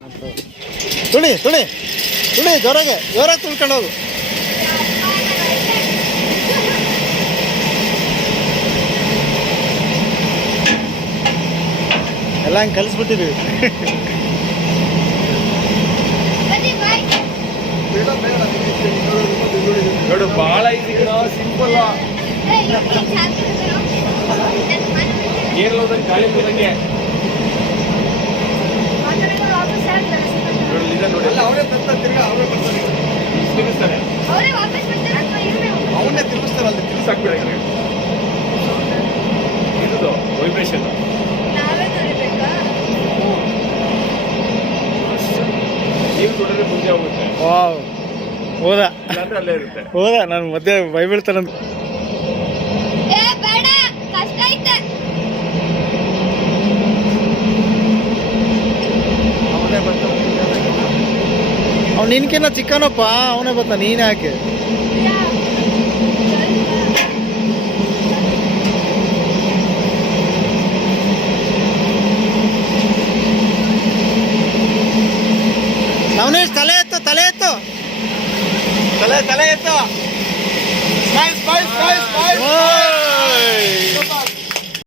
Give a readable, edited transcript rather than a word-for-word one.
ತುಳಿ ತುಳಿ ತುಳಿ ಜೋರಾಗೆ ಜೋರಾಗಿ ತುಳ್ಕೊಂಡು ಹೋಗು. ಎಲ್ಲ ಹಂಗೆ ಕಲಿಸ್ಬಿಟ್ಟಿದ್ದೀವಿ. ನೋಡು ಭಾಳ ಈಸಿ ಸಿಂಪಲ್ ಏರ್ಲೋದಂಗೆ ಗಾಳಿ ಹೋದಂಗೆ ನೋಡಿ ಅವರೇ ತಿರ್ಗಾ ಅವರೇ ಬರ್ತಾರೆ ತಿರುಗಿಸ್ತಾರೆ ಅವನ್ನೇ ತಿರುಗಿಸ್ತಾರೆ ಅಲ್ಲಿ ತಿರುಗಿಸಾಕ್ಬಿಡ ಇದು ವೈಬ್ರೇಷನ್ ನೀವು ನೋಡಿದ್ರೆ ಮುಂದೆ ಹೋಗುತ್ತೆ. ವಾವ್ ಹೌದಾ ಇಲ್ಲಾಂದ್ರೆ ಅಲ್ಲೇ ಇರುತ್ತೆ. ಹೌದಾ ನಾನು ಮಧ್ಯೆ ಬೈಬೀಳ್ತಾನ ಅವನೇ ಬರ್ತಾ ಅವ್ನು ನಿನ್ಕಿನ್ನ ಚಿಕ್ಕನಪ್ಪ, ಅವನೇ ಬರ್ತಾನೆ, ನೀನೇ ಹಾಕಿ. ಅವನೇ ತಲೆ ಎತ್ತು ತಲೆ ಎತ್ತು ತಲೆ ಎತ್ತು. Smile smile smile smile.